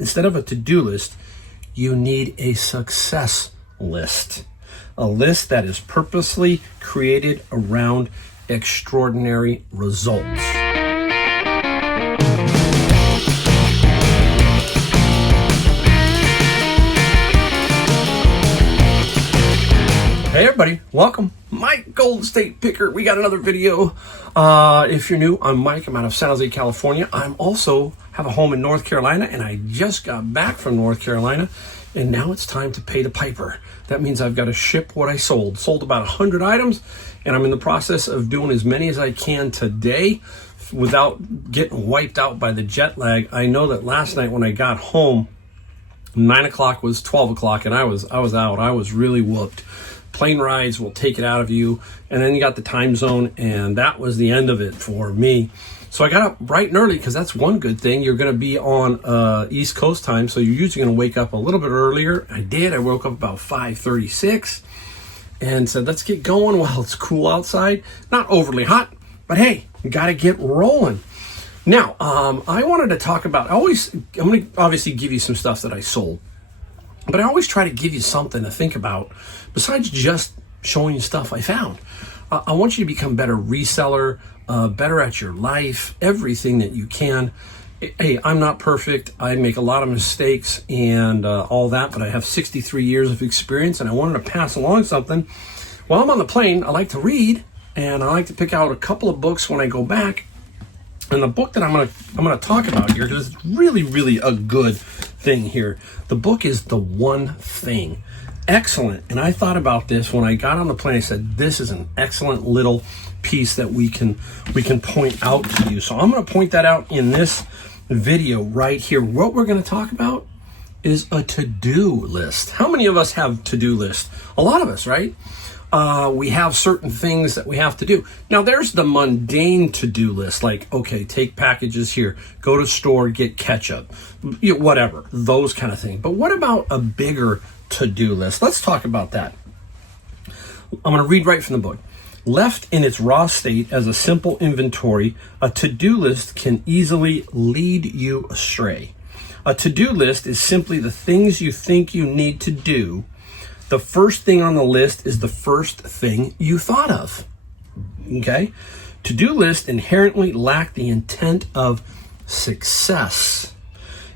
Instead of a to-do list, you need a success list. A list that is purposely created around extraordinary results. Hey everybody, welcome. Mike Golden State Picker. We got another video. If you're new, I'm Mike. I'm out of San Jose, California. I'm also have a home in North Carolina, and I just got back from North Carolina, and now it's time to pay the piper. That means I've got to ship what I sold. Sold about 100 items, and I'm in the process of doing as many as I can today without getting wiped out by the jet lag. I know that last night when I got home, 9 o'clock was 12 o'clock, and I was out. I was really whooped. Plane rides will take it out of you, and then you got the time zone, and that was the end of it for me. So I got up bright and early because that's one good thing. You're going to be on East Coast time, so you're usually going to wake up a little bit earlier. I did. I woke up about 5:36 and said, let's get going while it's cool outside. Not overly hot, but hey, you got to get rolling. Now, I wanted to talk about, I'm going to obviously give you some stuff that I sold. But I always try to give you something to think about besides just showing you stuff I found. I want you to become better reseller, better at your life, everything that you can. Hey, I'm not perfect. I make a lot of mistakes and all that, but I have 63 years of experience, and I wanted to pass along something. While I'm on the plane, I like to read, and I like to pick out a couple of books when I go back. And the book that I'm gonna talk about here, because it's really a good thing here. The book is The One Thing. Excellent. And I thought about this when I got on the plane. I said, this is an excellent little piece that we can point out to you. So I'm going to point that out in this video right here. What we're going to talk about is a to-do list. How many of us have to-do lists? A lot of us, right? We have certain things that we have to do. Now, there's the mundane to-do list, like, okay, take packages here, go to store, get ketchup, whatever, those kind of things. But what about a bigger to-do list? Let's talk about that. I'm going to read right from the book. Left in its raw state as a simple inventory, a to-do list can easily lead you astray. A to-do list is simply the things you think you need to do. The first thing on the list is the first thing you thought of. Okay? To-do lists inherently lack the intent of success.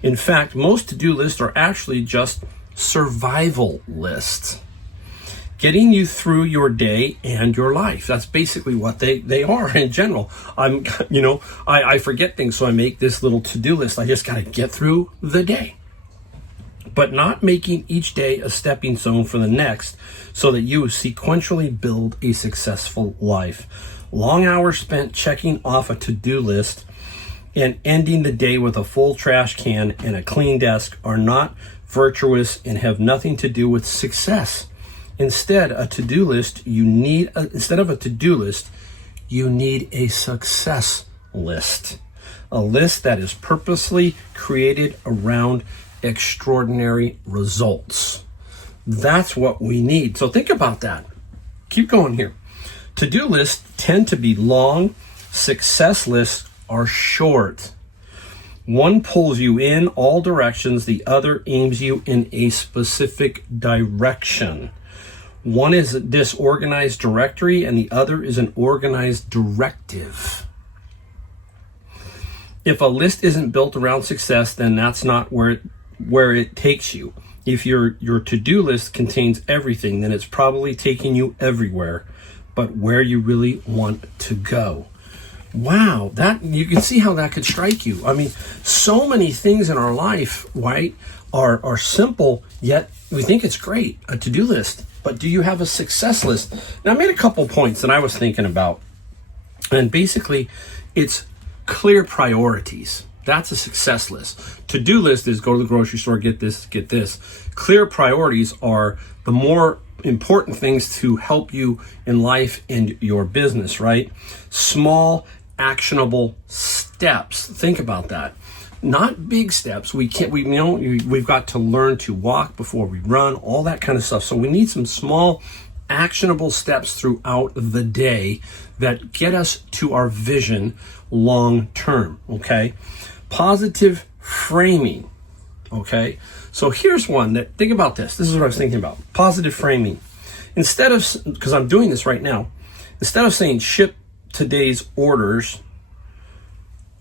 In fact, most to-do lists are actually just survival lists, getting you through your day and your life. That's basically what they are in general. I forget things, so I make this little to-do list. I just got to get through the day, but not making each day a stepping stone for the next so that you sequentially build a successful life. Long hours spent checking off a to-do list and ending the day with a full trash can and a clean desk are not virtuous and have nothing to do with success. Instead, a to-do list, instead of a to-do list, you need a success list. A list that is purposely created around extraordinary results. That's what we need. So think about that. Keep going here. To-do lists tend to be long. Success lists are short. One pulls you in all directions. The other aims you in a specific direction. One is a disorganized directory and the other is an organized directive. If a list isn't built around success, then that's not where it takes you. If your to-do list contains everything, then it's probably taking you everywhere, but where you really want to go. Wow, that you can see how that could strike you. I mean, so many things in our life, right, are simple, yet we think it's great, a to-do list. But do you have a success list? Now, I made a couple points that I was thinking about. And basically, it's clear priorities. That's a success list. To-do list is go to the grocery store, get this, get this. Clear priorities are the more important things to help you in life and your business, right? Small, actionable steps. Think about that. Not big steps. We've got to learn to walk before we run, all that kind of stuff. So we need some small, actionable steps throughout the day that get us to our vision long term, okay? Positive framing. Okay, so here's one that, think about this. This is what I was thinking about. Positive framing. Instead of, because I'm doing this right now, instead of saying ship today's orders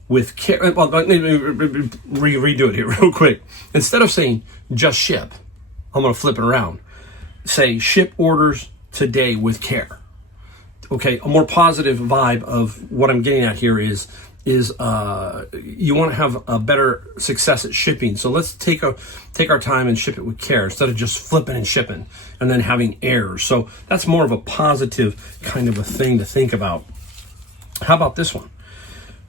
with care, well, let me redo it here real quick. Instead of saying just ship, I'm going to flip it around. Say ship orders today with care. Okay, a more positive vibe of what I'm getting at here is you want to have a better success at shipping. So let's take our time and ship it with care instead of just flipping and shipping and then having errors. So that's more of a positive kind of a thing to think about. How about this one?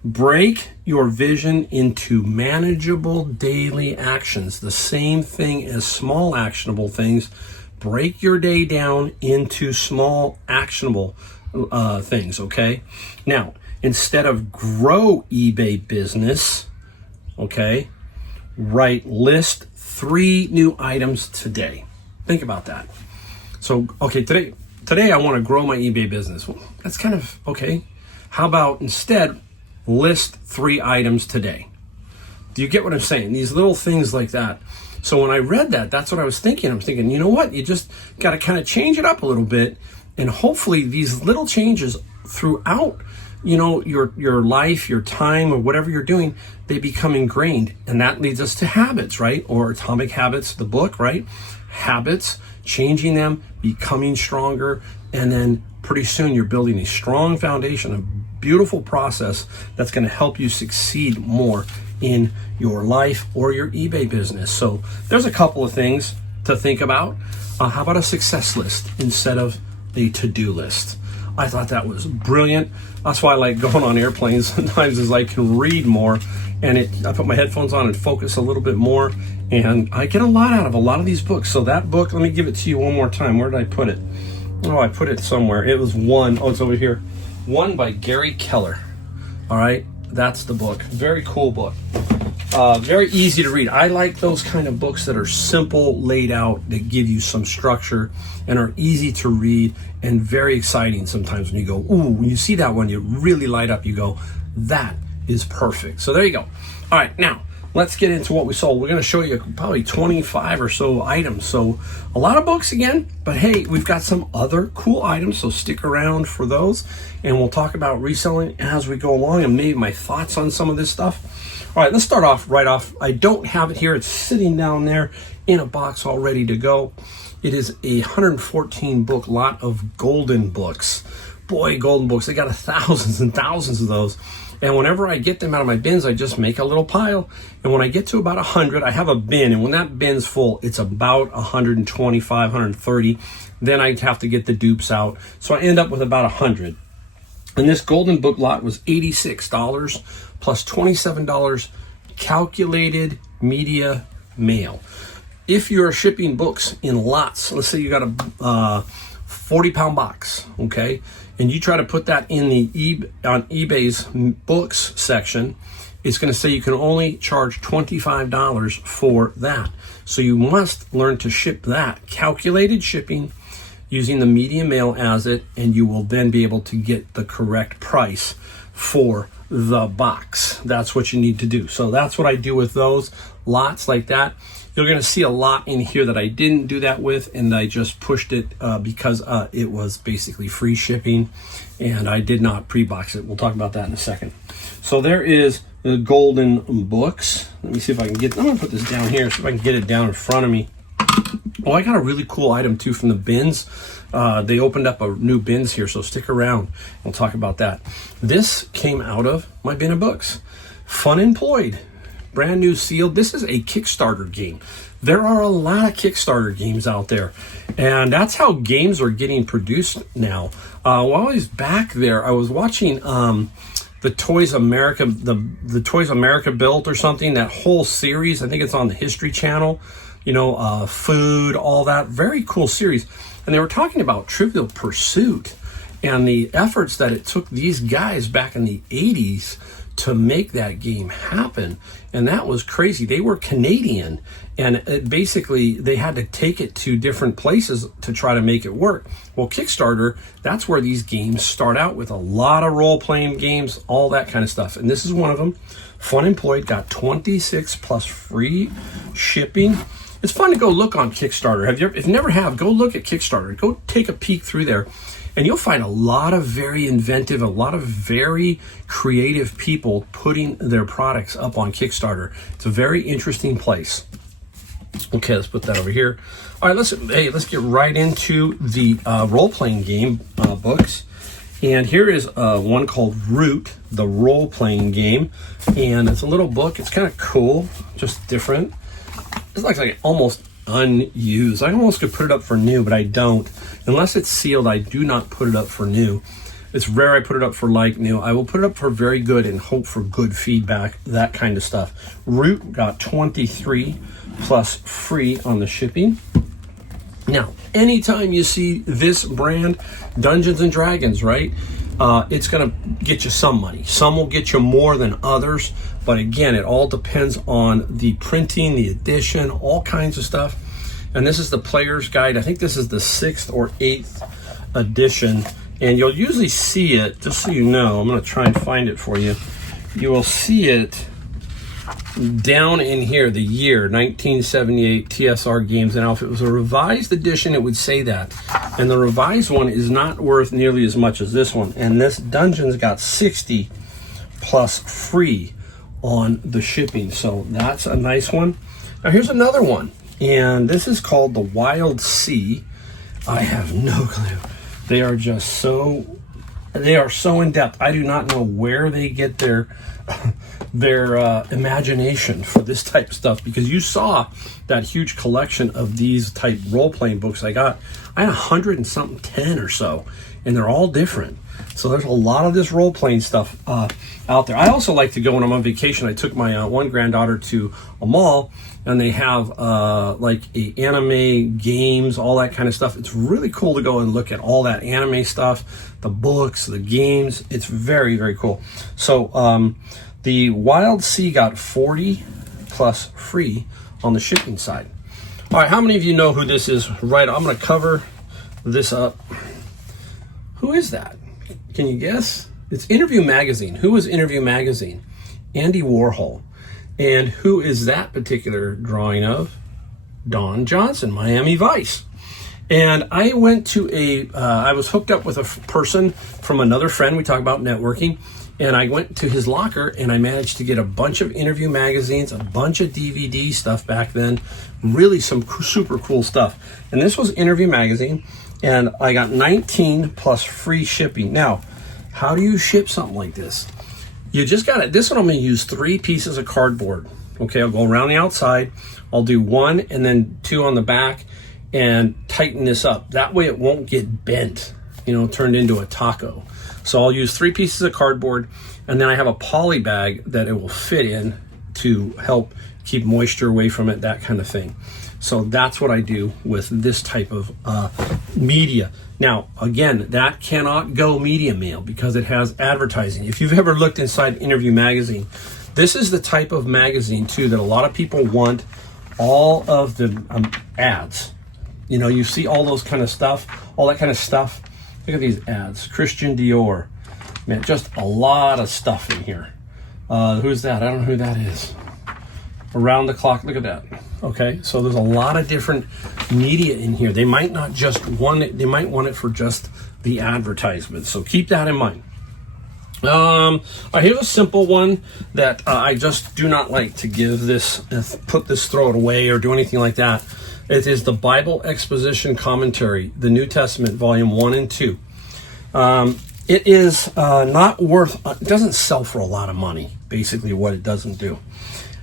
Break your vision into manageable daily actions. The same thing as small actionable things. Break your day down into small actionable things, okay? Now, instead of grow eBay business, okay, write list 3 new items today. Think about that. So, okay, today I want to grow my eBay business. Well, that's kind of, okay. How about instead list 3 items today? Do you get what I'm saying? These little things like that. So when I read that, that's what I was thinking. I'm thinking, you know what? You just got to kind of change it up a little bit. And hopefully these little changes throughout, you know, your life, your time, or whatever you're doing, they become ingrained. And that leads us to habits, right? Or Atomic Habits, the book, right? Habits, changing them, becoming stronger. And then pretty soon you're building a strong foundation, a beautiful process that's going to help you succeed more in your life or your eBay business. So there's a couple of things to think about. How about a success list instead of a to-do list? I thought that was brilliant. That's why I like going on airplanes sometimes, is I can read more, and I put my headphones on and focus a little bit more, and I get a lot out of a lot of these books. So that book, let me give it to you one more time. Where did I put it? Oh, I put it somewhere. It was it's over here. One by Gary Keller. All right, that's the book. Very cool book. Very easy to read. I like those kind of books that are simple, laid out, that give you some structure and are easy to read and very exciting sometimes when you go, ooh, when you see that one, you really light up. You go, that is perfect. So there you go. All right, now let's get into what we sold. We're going to show you probably 25 or so items. So a lot of books again, but hey, we've got some other cool items, so stick around for those. And we'll talk about reselling as we go along and maybe my thoughts on some of this stuff. All right, let's start off right off. I don't have it here. It's sitting down there in a box all ready to go. It is a 114 book lot of golden books. Boy, golden books. They got thousands and thousands of those. And whenever I get them out of my bins, I just make a little pile. And when I get to about 100, I have a bin. And when that bin's full, it's about 125, 130. Then I have to get the dupes out. So I end up with about 100. And this golden book lot was $86 plus $27 calculated media mail. If you're shipping books in lots, let's say you got a 40-pound box, okay, and you try to put that in on eBay's books section, it's going to say you can only charge $25 for that. So you must learn to ship that calculated shipping using the media mail as it, and you will then be able to get the correct price for the box. That's what you need to do. So that's what I do with those lots like that. You're going to see a lot in here that I didn't do that with, and I just pushed it because it was basically free shipping, and I did not pre-box it. We'll talk about that in a second. So there is the golden books. Let me see if I can I'm going to put this down here, see if I can get it down in front of me. Oh, I got a really cool item too from the bins. They opened up a new bins here, so stick around. We'll talk about that. This came out of my bin of books. Fun Employed. Brand new sealed. This is a Kickstarter game. There are a lot of Kickstarter games out there, and that's how games are getting produced now. While I was back there, I was watching the Toys America, the Toys America Built or something. That whole series, I think it's on the History Channel. You know, food, all that. Very cool series. And they were talking about Trivial Pursuit and the efforts that it took these guys back in the 80s to make that game happen. And that was crazy. They were Canadian, and basically they had to take it to different places to try to make it work. Well, Kickstarter, that's where these games start out, with a lot of role-playing games, all that kind of stuff. And this is one of them. Fun Employed got 26 plus free shipping. It's fun to go look on Kickstarter. If you never have, go look at Kickstarter. Go take a peek through there, and you'll find a lot of very inventive, a lot of very creative people putting their products up on Kickstarter. It's a very interesting place. Okay, let's put that over here. All right, let's get right into the role-playing game books. And here is one called Root, the role-playing game. And it's a little book. It's kind of cool, just different. It looks like almost unused. I almost could put it up for new, but I don't. Unless it's sealed, I do not put it up for new. It's rare I put it up for like new. I will put it up for very good and hope for good feedback, that kind of stuff. Root got 23 plus free on the shipping. Now, anytime you see this brand, Dungeons and Dragons, right? It's going to get you some money. Some will get you more than others. But again, it all depends on the printing, the edition, all kinds of stuff. And this is the Player's Guide. I think this is the 6th or 8th edition. And you'll usually see it, just so you know, I'm going to try and find it for you. You will see it down in here, the year 1978 TSR games. And now if it was a revised edition, it would say that. And the revised one is not worth nearly as much as this one. And this Dungeons got 60 plus free on the shipping. So that's a nice one. Now here's another one. And this is called The Wild Sea. I have no clue. They are just so in depth. I do not know where they get their imagination for this type of stuff, because you saw that huge collection of these type role-playing books I got. I had 100 and something, 10 or so, and they're all different. So there's a lot of this role-playing stuff out there. I also like to go when I'm on vacation. I took my one granddaughter to a mall, and they have like anime games, all that kind of stuff. It's really cool to go and look at all that anime stuff, the books, the games. It's very, very cool. So the Wild Sea got 40 plus free on the shipping side. All right, how many of you know who this is? Right, I'm going to cover this up. Who is that? Can you guess? It's Interview Magazine. Who is Interview Magazine? Andy Warhol. And who is that particular drawing of? Don Johnson, Miami Vice. And I went to I was hooked up with a person from another friend. We talk about networking. And I went to his locker, and I managed to get a bunch of Interview magazines, a bunch of DVD stuff back then. Really some super cool stuff. And this was Interview Magazine. And I got 19 plus free shipping. Now, how do you ship something like this? You just got it. This one I'm going to use 3 pieces of cardboard. Okay, I'll go around the outside. I'll do 1 and then 2 on the back and tighten this up. That way it won't get bent, turned into a taco. So I'll use 3 pieces of cardboard, and then I have a poly bag that it will fit in to help keep moisture away from it, that kind of thing. So that's what I do with this type of media. Now, again, that cannot go media mail because it has advertising. If you've ever looked inside Interview Magazine, this is the type of magazine, too, that a lot of people want all of the ads. You see all those kind of stuff, all that kind of stuff. Look at these ads. Christian Dior. Man, just a lot of stuff in here. Who's that? I don't know who that is. Around the clock. Look at that. Okay, so there's a lot of different media in here. They might not just want it. They might want it for just the advertisement. So keep that in mind. Here's a simple one that I just do not like to give this, throw it away or do anything like that. It is the Bible Exposition Commentary, the New Testament, Volume 1 and 2. It is not worth, it doesn't sell for a lot of money, basically what it doesn't do.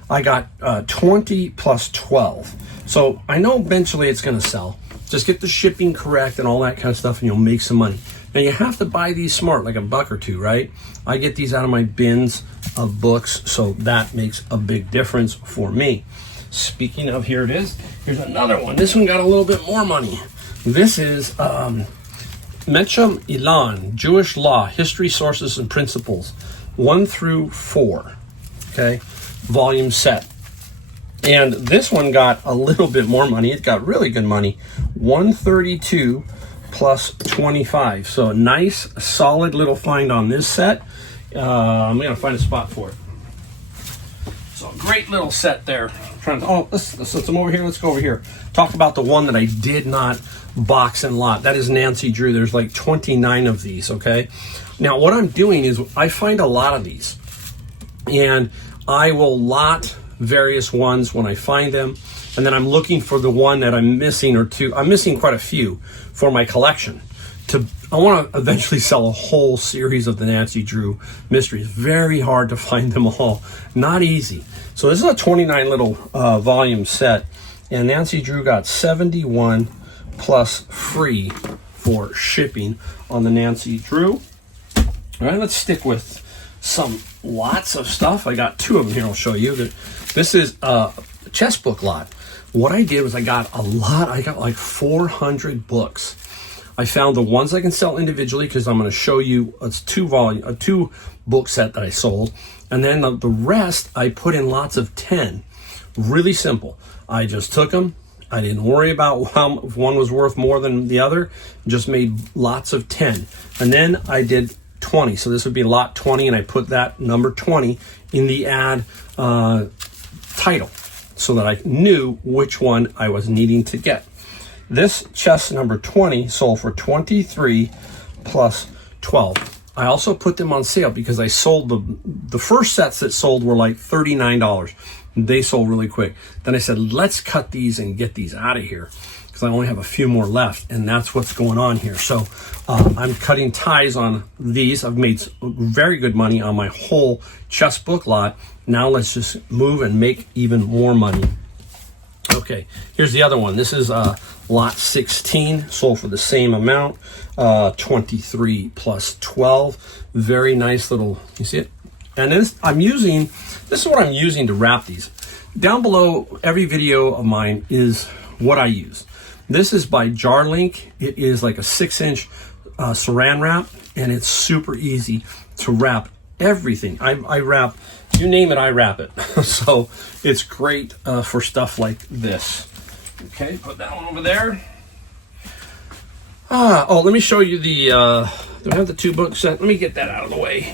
I got 20 plus 12. So I know eventually it's going to sell. Just get the shipping correct and all that kind of stuff, and you'll make some money. Now, you have to buy these smart, like $1 or $2, right? I get these out of my bins of books, so that makes a big difference for me. Speaking of, here it is. Here's another one. This one got a little bit more money. This is Mechem Ilan, Jewish Law, History, Sources, and Principles. 1 through 4, okay, volume set. And this one got a little bit more money. It got really good money, 132 plus 25. So a nice, solid little find on this set. I'm gonna find a spot for it. So great little set there. Let's come over here. Let's go over here. Talk about the one that I did not box and lot. That is Nancy Drew. There's like 29 of these, okay? Now what I'm doing is I find a lot of these, and I will lot various ones when I find them, and then I'm looking for the one that I'm missing or two. I'm missing quite a few for my collection. I want to eventually sell a whole series of the Nancy Drew mysteries. Very hard to find them all. Not easy. So this is a 29 little volume set, and Nancy Drew got 71 plus free for shipping on the Nancy Drew. All right, let's stick with some lots of stuff. I got 2 of them here. I'll show you. This is a chess book lot. What I did was I got a lot. I got like 400 books. I found the ones I can sell individually because I'm going to show you a 2 book set that I sold, and then the rest I put in lots of 10. Really simple. I just took them. I didn't worry about if one was worth more than the other. Just made lots of 10, and then I did 20. So this would be lot 20, and I put that number 20 in the ad title so that I knew which one I was needing to get. This chest number 20 sold for 23 plus 12. I also put them on sale because I sold the first sets that sold were like $39. They sold really quick. Then I said, let's cut these and get these out of here because I only have a few more left, and that's what's going on here. So I'm cutting ties on these. I've made very good money on my whole chest book lot. Now let's just move and make even more money. Okay, here's the other one. This is lot 16, sold for the same amount, 23 plus 12. Very nice little, you see it? And this is what I'm using to wrap these. Down below every video of mine is what I use. This is by JarLink. It is like a 6-inch saran wrap, and it's super easy to wrap everything. I wrap, you name it, I wrap it. So it's great for stuff like this. Okay, put that one over there. Let me show you do I have the 2 book set? Let me get that out of the way.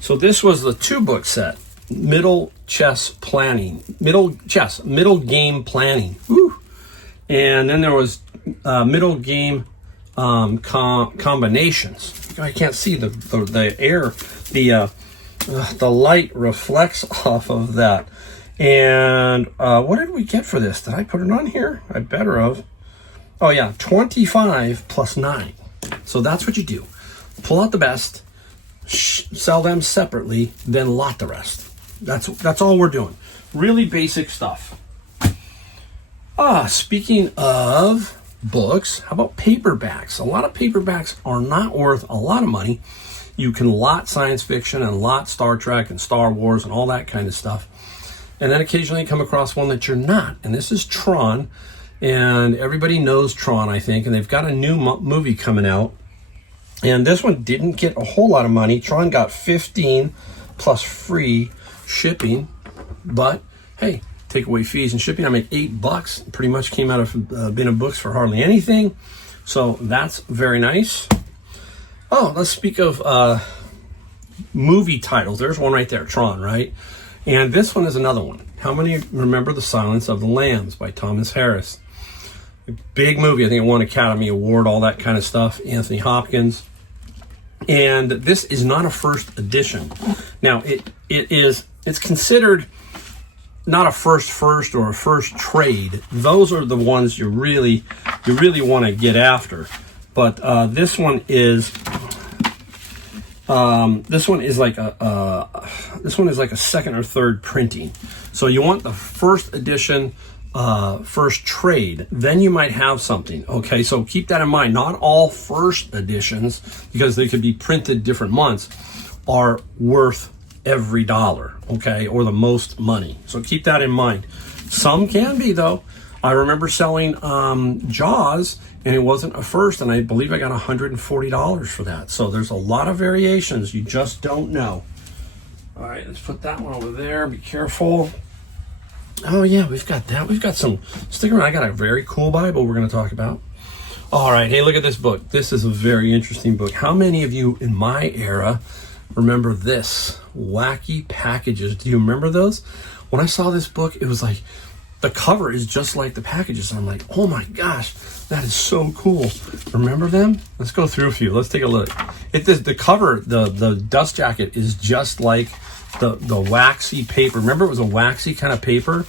So this was the 2 book set, middle game planning. Woo. And then there was middle game combinations. I can't see the air, the light reflects off of that. And what did we get for this? Did I put it on here? I better have. Oh yeah, 25 plus 9. So that's what you do. Pull out the best, sell them separately, then lot the rest. That's all we're doing. Really basic stuff. Speaking of books, how about paperbacks? A lot of paperbacks are not worth a lot of money. You can lot science fiction and lot Star Trek and Star Wars and all that kind of stuff. And then occasionally you come across one that you're not. And this is Tron. And everybody knows Tron, I think. And they've got a new movie coming out. And this one didn't get a whole lot of money. Tron got 15 plus free shipping. But, hey, take away fees and shipping, I make $8. Pretty much came out of bin of books for hardly anything. So that's very nice. Let's speak of movie titles. There's one right there, Tron, right? And this one is another one. How many remember The Silence of the Lambs by Thomas Harris? A big movie. I think it won Academy Award, all that kind of stuff. Anthony Hopkins. And this is not a first edition. Now, it's considered not a first or a first trade. Those are the ones you really want to get after. But this one is like a second or third printing. So you want the first edition, first trade, then you might have something. Okay, so keep that in mind. Not all first editions, because they could be printed different months, are worth every dollar, okay, or the most money. So keep that in mind. Some can be, though. I remember selling Jaws, and it wasn't a first, and I believe I got $140 for that. So there's a lot of variations. You just don't know. All right, let's put that one over there. Be careful. Oh yeah, we've got that. We've got some, stick around. I got a very cool Bible we're going to talk about. All right, hey, look at this book. This is a very interesting book. How many of you in my era remember this? Wacky Packages. Do you remember those? When I saw this book, it was like, the cover is just like the packages. And I'm like, oh my gosh, that is so cool. Remember them? Let's go through a few. Let's take a look. The cover, the dust jacket is just like the waxy paper. Remember, it was a waxy kind of paper.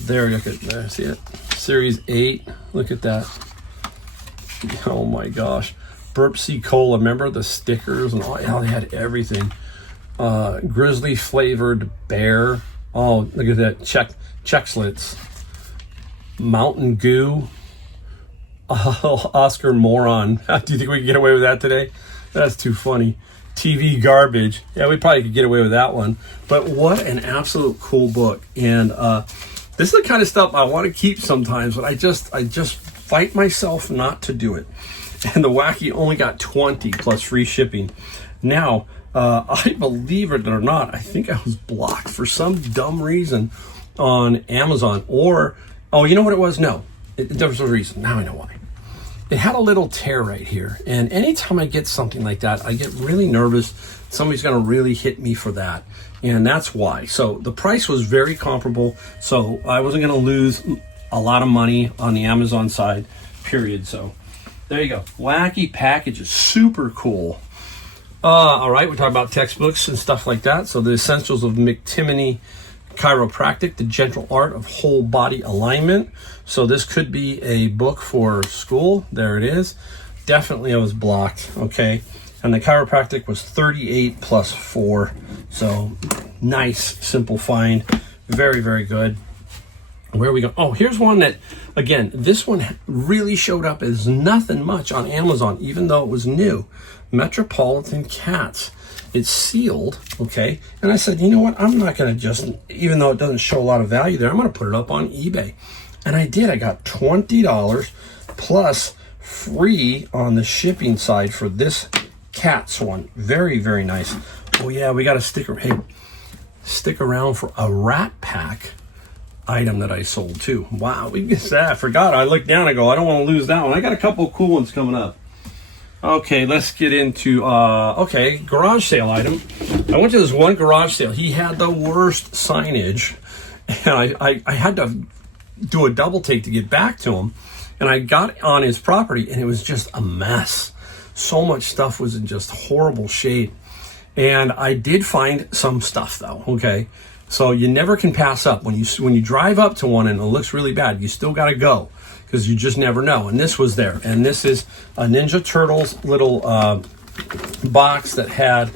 There, look at there. See it? Series 8. Look at that. Oh my gosh. Burpsy Cola. Remember the stickers and all? Yeah, they had everything. Grizzly flavored bear. Oh, look at that. Check slits. Mountain Goo. Oh, Oscar Moron. Do you think we can get away with that today? That's too funny. TV Garbage. Yeah, we probably could get away with that one. But what an absolute cool book. And this is the kind of stuff I want to keep sometimes, but I just fight myself not to do it. And the Wacky only got 20 plus free shipping. Now, I believe it or not, I think I was blocked for some dumb reason on Amazon. Or, oh, you know what it was? No, there was a reason. Now I know why. It had a little tear right here. And anytime I get something like that, I get really nervous. Somebody's going to really hit me for that. And that's why. So the price was very comparable. So I wasn't going to lose a lot of money on the Amazon side, period. So there you go. Wacky Packages. Super cool. All right, we're talking about textbooks and stuff like that. So the Essentials of McTimoney Chiropractic, the Gentle Art of Whole Body Alignment. So this could be a book for school. There it is. Definitely I was blocked. Okay. And the chiropractic was 38 plus 4. So nice, simple find. Very, very good. Where we go? Oh, here's one that, again, this one really showed up as nothing much on Amazon, even though it was new. Metropolitan Cats. It's sealed, okay? And I said, you know what? I'm not going to just, even though it doesn't show a lot of value there, I'm going to put it up on eBay. And I did. I got $20 plus free on the shipping side for this Cats one. Very, very nice. Oh, yeah, we got a sticker. Hey, stick around for a Rat Pack item that I sold, too. Wow, we get that. I forgot. I looked down. I go, I don't want to lose that one. I got a couple of cool ones coming up. Okay, let's get into, garage sale item. I went to this one garage sale. He had the worst signage, and I had to do a double take to get back to him. And I got on his property, and it was just a mess. So much stuff was in just horrible shape. And I did find some stuff, though, okay? So you never can pass up. When you drive up to one and it looks really bad, you still got to go, because you just never know. And this was there. And this is a Ninja Turtles little box that had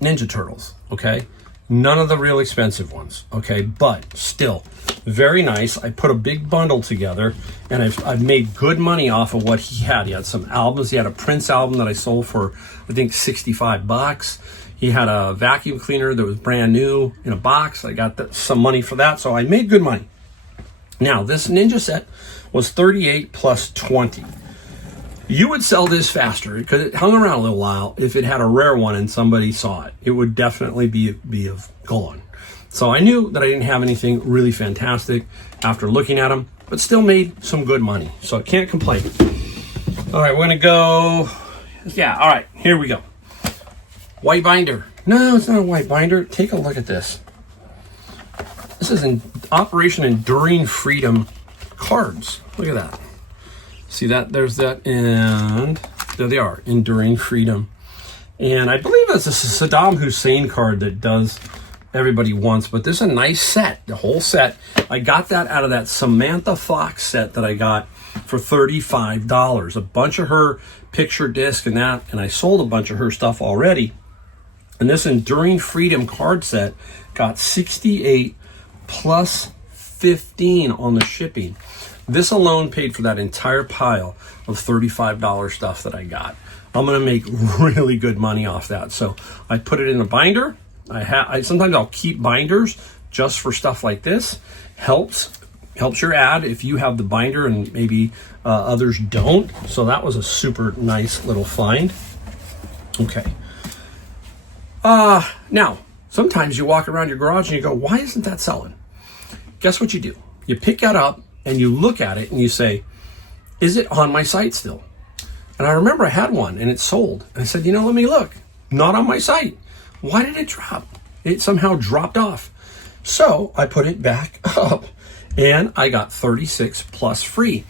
Ninja Turtles, okay? None of the real expensive ones, okay? But still, very nice. I put a big bundle together, and I've made good money off of what he had. He had some albums. He had a Prince album that I sold for, I think, $65. He had a vacuum cleaner that was brand new in a box. I got some money for that, so I made good money. Now, this Ninja set was 38 plus 20. You would sell this faster because it hung around a little while. If it had a rare one and somebody saw it, it would definitely be gone. So I knew that I didn't have anything really fantastic after looking at them, but still made some good money. So I can't complain. All right, we're going to go. Yeah, all right, here we go. White binder. No, it's not a white binder. Take a look at this. This is an Operation Enduring Freedom cards. Look at that. See that? There's that, and there they are, Enduring Freedom. And I believe it's a Saddam Hussein card that does everybody wants, but this is a nice set, the whole set. I got that out of that Samantha Fox set that I got for $35. A bunch of her picture disc and that, and I sold a bunch of her stuff already. And this Enduring Freedom card set got 68 plus 15 on the shipping. This alone paid for that entire pile of $35 stuff that I got. I'm going to make really good money off that. So I put it in a binder. Sometimes I'll keep binders just for stuff like this. Helps your ad if you have the binder and maybe others don't. So that was a super nice little find. Okay. Now, Sometimes you walk around your garage and you go, why isn't that selling? Guess what you do? You pick that up and you look at it and you say, is it on my site still? And I remember I had one and it sold. And I said, let me look. Not on my site. Why did it drop? It somehow dropped off. So I put it back up and I got 36 plus free.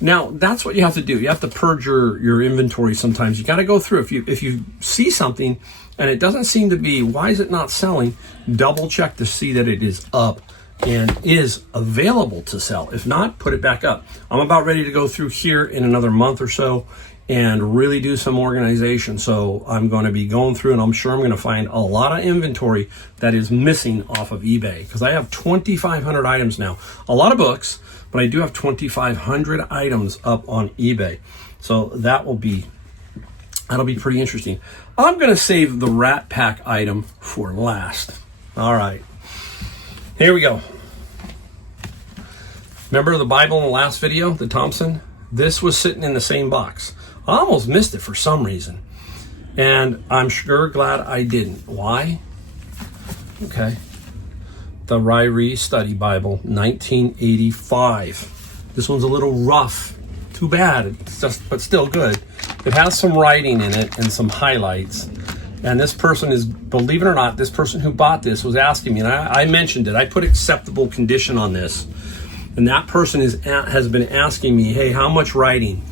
Now, that's what you have to do. You have to purge your inventory sometimes. You got to go through. If you see something and it doesn't seem to be, why is it not selling? Double check to see that it is up and is available to sell. If not, put it back up. I'm about ready to go through here in another month or so and really do some organization. So I'm going to be going through and I'm sure I'm going to find a lot of inventory that is missing off of eBay because I have 2,500 items now. A lot of books, but I do have 2,500 items up on eBay. So that'll be pretty interesting. I'm going to save the Rat Pack item for last. All right. Here we go. Remember the Bible in the last video, the Thompson? This was sitting in the same box. I almost missed it for some reason. And I'm sure glad I didn't. Why? Okay. The Ryrie Study Bible, 1985. This one's a little rough. Too bad. It's just, but still good. It has some writing in it and some highlights. And this person is, believe it or not, this person who bought this was asking me, and I mentioned it. I put acceptable condition on this. And that person has been asking me, hey, how much writing?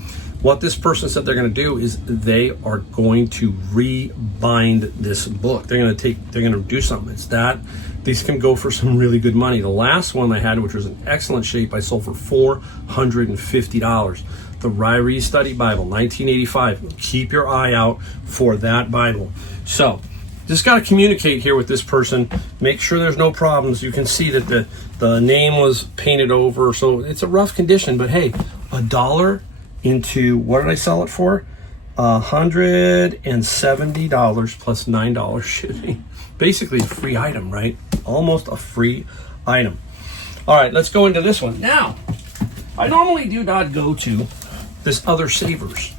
What this person said they're going to do is they are going to rebind this book. They're going to do something. It's that these can go for some really good money. The last one I had, which was in excellent shape, I sold for $450. The Ryrie Study Bible, 1985. Keep your eye out for that Bible. So, just got to communicate here with this person. Make sure there's no problems. You can see that the name was painted over, so it's a rough condition. But hey, $1 into, what did I sell it for? $170 plus $9 shipping. Basically a free item, right? Almost a free item. All right, let's go into this one. Now, I normally do not go to this other Savers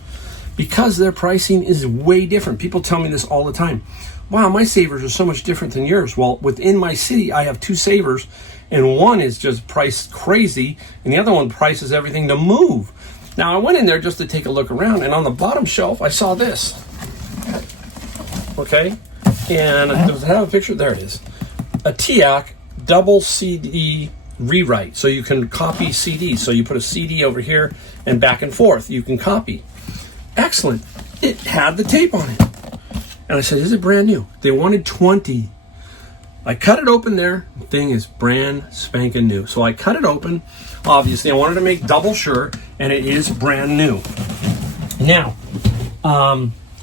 because their pricing is way different. People tell me this all the time. Wow, my Savers are so much different than yours. Well, within my city, I have two Savers, and one is just priced crazy, and the other one prices everything to move. Now, I went in there just to take a look around, and on the bottom shelf, I saw this. Okay? And does it have a picture? There it is. A TIAC double CD rewrite. So you can copy CDs. So you put a CD over here and back and forth. You can copy. Excellent. It had the tape on it. And I said, is it brand new? They wanted 20. I cut it open there. The thing is brand spanking new. So I cut it open. Obviously, I wanted to make double sure, and it is brand new. Now,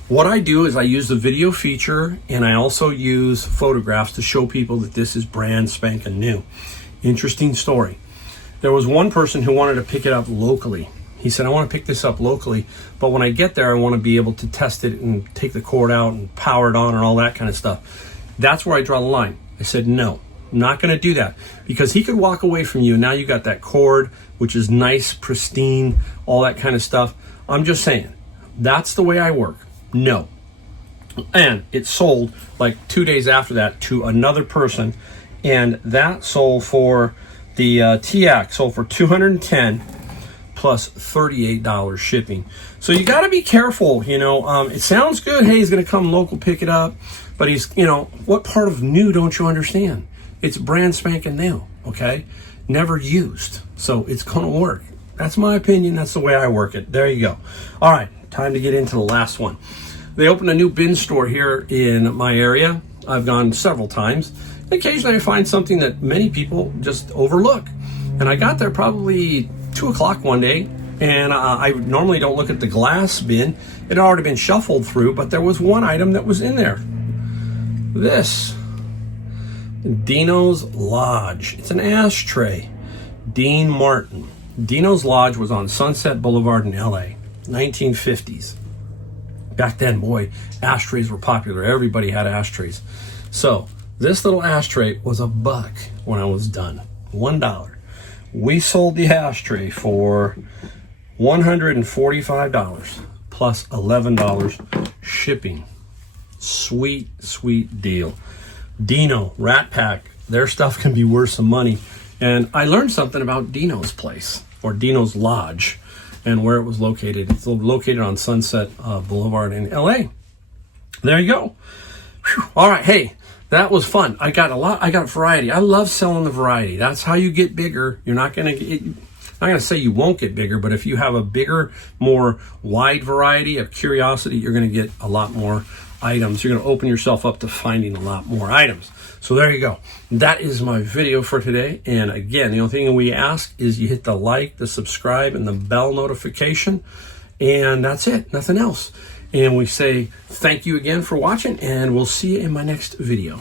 what I do is I use the video feature, and I also use photographs to show people that this is brand spanking new. Interesting story. There was one person who wanted to pick it up locally. He said, I want to pick this up locally, but when I get there, I want to be able to test it and take the cord out and power it on and all that kind of stuff. That's where I draw the line. I said, no, I'm not going to do that, because he could walk away from you. Now you got that cord, which is nice, pristine, all that kind of stuff. I'm just saying, that's the way I work. No. And it sold like 2 days after that to another person, and that sold for the TIAC sold for $210 plus $38 shipping. So you got to be careful. It sounds good. Hey, he's going to come local, pick it up. But he's, what part of new don't you understand? It's brand spanking new, okay? Never used. So it's going to work. That's my opinion. That's the way I work it. There you go. All right, time to get into the last one. They opened a new bin store here in my area. I've gone several times. Occasionally I find something that many people just overlook. And I got there probably 2 o'clock one day, and I normally don't look at the glass bin. It had already been shuffled through, but there was one item that was in there. This Dino's Lodge. It's an ashtray. Dean Martin. Dino's Lodge was on Sunset Boulevard in LA, 1950s. Back then, boy, ashtrays were popular. Everybody had ashtrays. So this little ashtray was $1 when I was done. $1. We sold the ashtray for $145 plus $11 shipping. Sweet, sweet deal. Dino, Rat Pack, their stuff can be worth some money. And I learned something about Dino's place, or Dino's Lodge, and where it was located. It's located on Sunset Boulevard in LA. There you go. Whew. All right, hey, that was fun. I got a variety. I love selling the variety. That's how you get bigger. You're not going to I'm not going to say you won't get bigger, but if you have a bigger, more wide variety of curiosity, you're going to get a lot more items. You're going to open yourself up to finding a lot more items. So there you go. That is my video for today. And again, the only thing we ask is you hit the like, the subscribe, and the bell notification. And that's it. Nothing else. And we say thank you again for watching, and we'll see you in my next video.